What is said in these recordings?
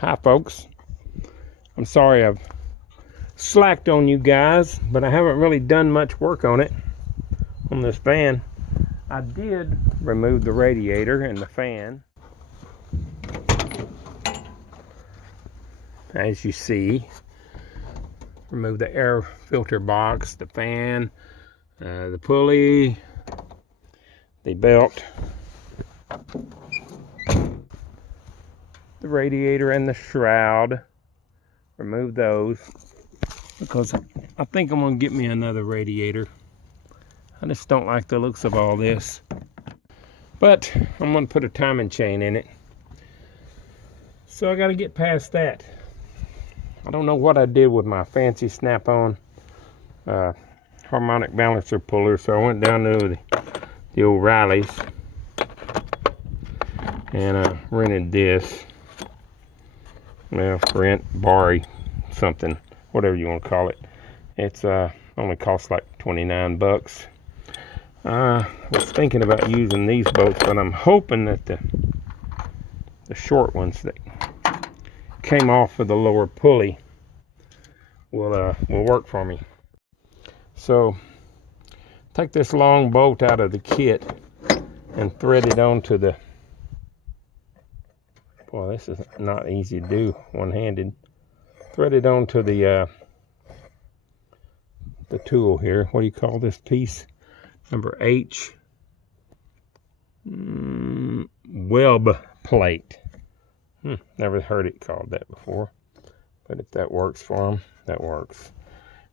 Hi folks, I'm sorry I've slacked on you guys, but I haven't really done much work on it, on this van. I did remove the radiator and the fan, as you see. Remove the air filter box, the fan, the pulley, the belt, the radiator and the shroud. Remove those because I think I'm gonna get me another radiator. I just don't like the looks of all this, but I'm gonna put a timing chain in it, so I got to get past that. I don't know what I did with my fancy snap-on harmonic balancer puller, so I went down to the O'Reilly's and rented this. Well, rent, borrow, something, whatever you want to call it. It's only costs like 29 bucks. I was thinking about using these bolts, but I'm hoping that the short ones that came off of the lower pulley will work for me. So take this long bolt out of the kit and thread it onto the, boy, this is not easy to do one-handed. Thread it onto the tool here. What do you call this piece? Number H. Web plate. Never heard it called that before, but if that works for them, that works.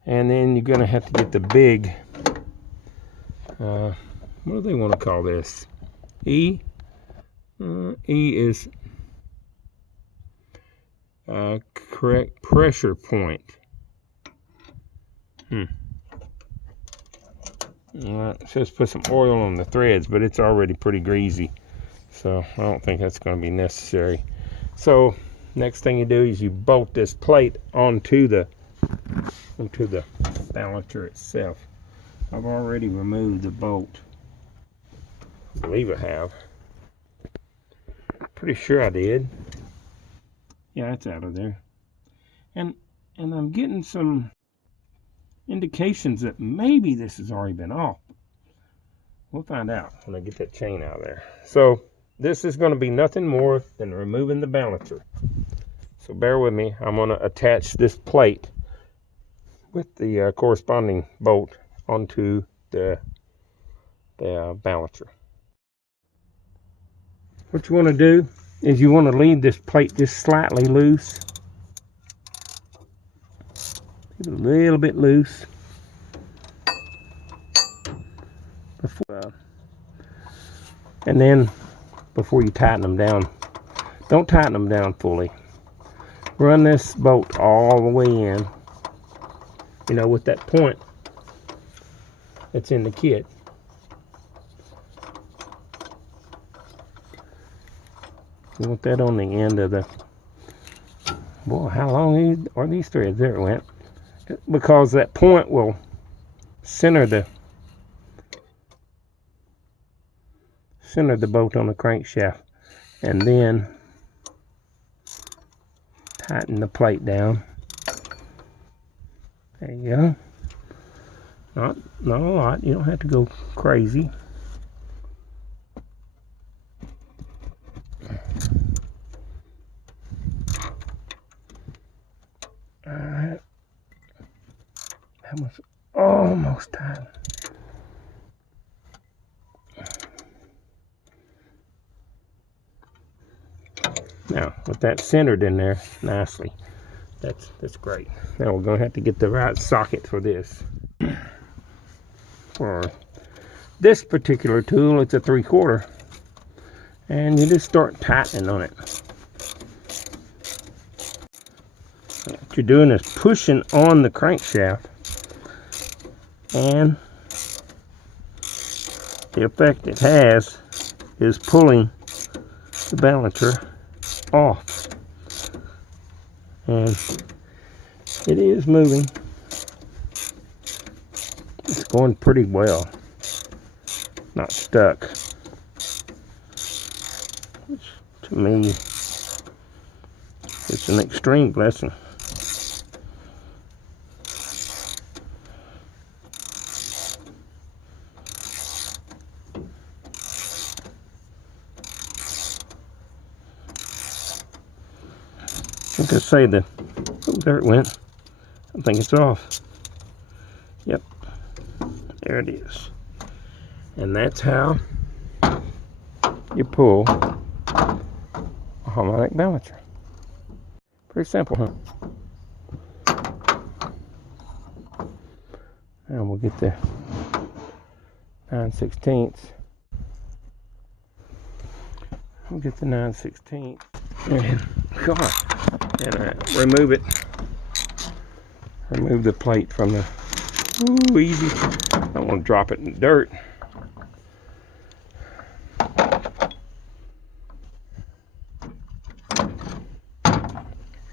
And then you're gonna have to get the big, what do they want to call this? E? E is correct pressure point. Alright, it says put some oil on the threads, but it's already pretty greasy, so I don't think that's going to be necessary. So next thing you do is you bolt this plate onto the balancer itself. I've already removed the bolt. I believe I have. Pretty sure I did. Yeah, it's out of there. And I'm getting some indications that maybe this has already been off. We'll find out when I get that chain out of there. So this is going to be nothing more than removing the balancer. So bear with me. I'm going to attach this plate with the corresponding bolt onto the balancer. What you want to do is you want to leave this plate just slightly loose. Keep it a little bit loose. And then before you tighten them down, don't tighten them down fully. Run this bolt all the way in, you know, with that point that's in the kit. You want that on the end of the, boy, how long are these threads? There it went. Because that point will center the bolt on the crankshaft, and then tighten the plate down. There you go. Not a lot. You don't have to go crazy. All right. That was almost time. Now, with that centered in there nicely, that's great. Now we're going to have to get the right socket for this. For this particular tool, it's a 3/4, and you just start tightening on it. What you're doing is pushing on the crankshaft, and the effect it has is pulling the balancer off, and it is moving. It's going pretty well, not stuck, which to me It's an extreme blessing. I could say that, oh, there it went. I think it's off. Yep, there it is. And that's how you pull a harmonic balancer. Pretty simple, huh? And we'll get the 9/16. We'll get the 9/16 and remove it. Remove the plate from the. Ooh, easy. I don't want to drop it in the dirt.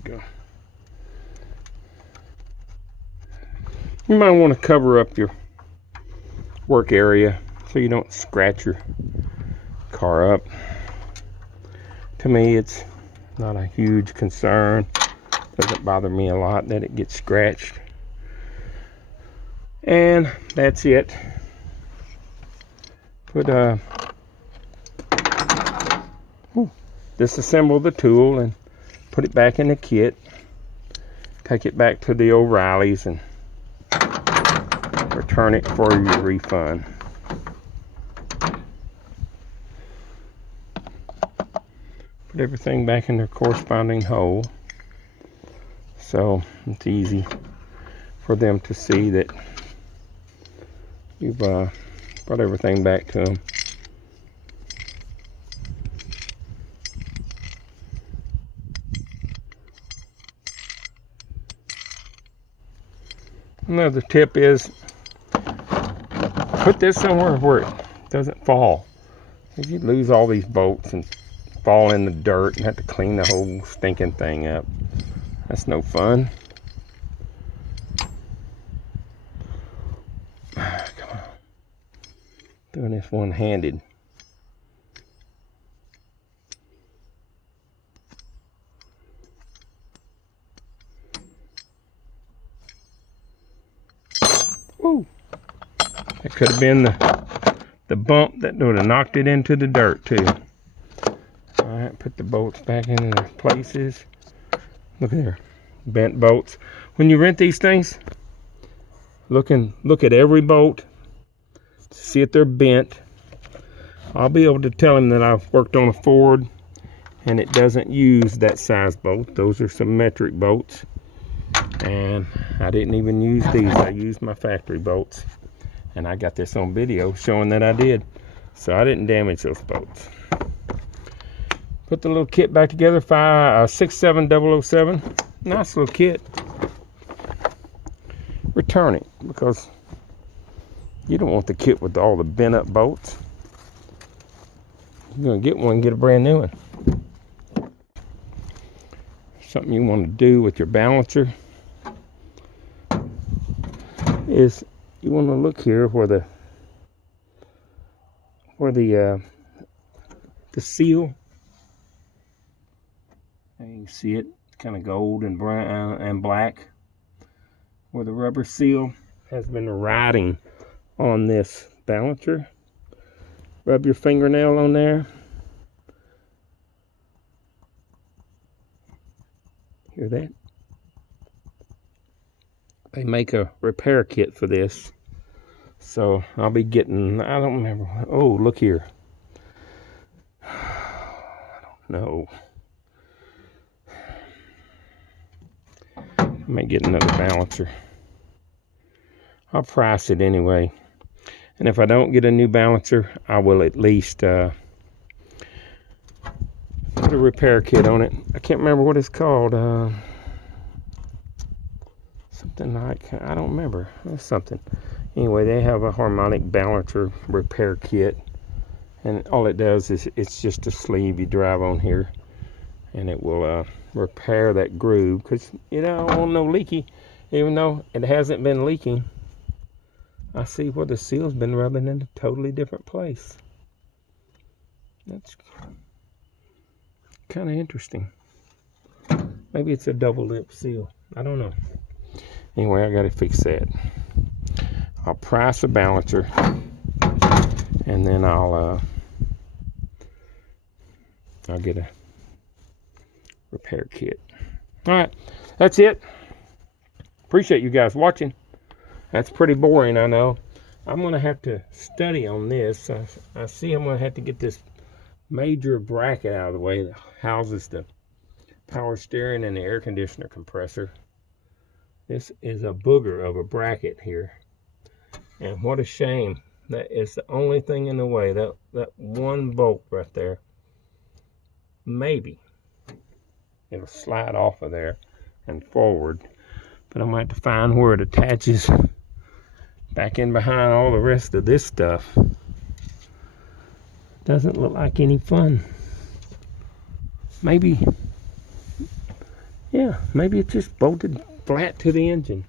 Go. You might want to cover up your work area so you don't scratch your car up. To me, it's not a huge concern. Doesn't bother me a lot that it gets scratched. And that's it. Disassemble the tool and put it back in the kit. Take it back to the O'Reilly's and return it for your refund. Put everything back in their corresponding hole, so it's easy for them to see that you've brought everything back to them. Another tip is put this somewhere where it doesn't fall. If you lose all these bolts and fall in the dirt and have to clean the whole stinking thing up, that's no fun. Come on. Doing this one-handed. Woo! That could have been the bump that would have knocked it into the dirt too. Alright, put the bolts back in their places. Look at there, bent bolts. When you rent these things, look at every bolt, see if they're bent. I'll be able to tell him that I've worked on a Ford and it doesn't use that size bolt. Those are some metric bolts. And I didn't even use these. I used my factory bolts. And I got this on video showing that I did. So I didn't damage those bolts. Put the little kit back together, 67007. Nice little kit. Return it, because you don't want the kit with all the bent up bolts. You're going to get one and get a brand new one. Something you want to do with your balancer is you want to look here where the seal. And you can see it kind of gold and brown and black, where the rubber seal has been riding on this balancer. Rub your fingernail on there. Hear that? They make a repair kit for this. So I'll be getting, I don't remember. Oh, look here. I don't know. I may get another balancer. I'll price it anyway. And if I don't get a new balancer, I will at least put a repair kit on it. I can't remember what it's called. Something like, I don't remember. It's something. Anyway, they have a harmonic balancer repair kit. And all it does is it's just a sleeve you drive on here. And it will repair that groove. Because, you know, I don't want no leaky. Even though it hasn't been leaking, I see where the seal's been rubbing in a totally different place. That's kind of interesting. Maybe it's a double lip seal. I don't know. Anyway, I gotta fix that. I'll price a balancer, and then I'll get a repair kit. All right, that's it. Appreciate you guys watching. That's pretty boring, I know. I'm gonna have to study on this. I see I'm gonna have to get this major bracket out of the way that houses the power steering and the air conditioner compressor. This is a booger of a bracket here, and what a shame. That is the only thing in the way. That one bolt right there. Maybe it'll slide off of there and forward, but I might have to find where it attaches back in behind all the rest of this stuff. Doesn't look like any fun. Maybe, yeah, maybe it's just bolted flat to the engine.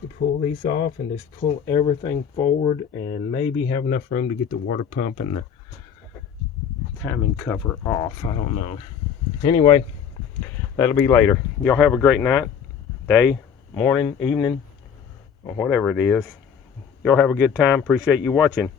You pull these off and just pull everything forward, and maybe have enough room to get the water pump and the timing cover off. I don't know. Anyway, that'll be later. Y'all have a great night, day, morning, evening, or whatever it is. Y'all have a good time. Appreciate you watching.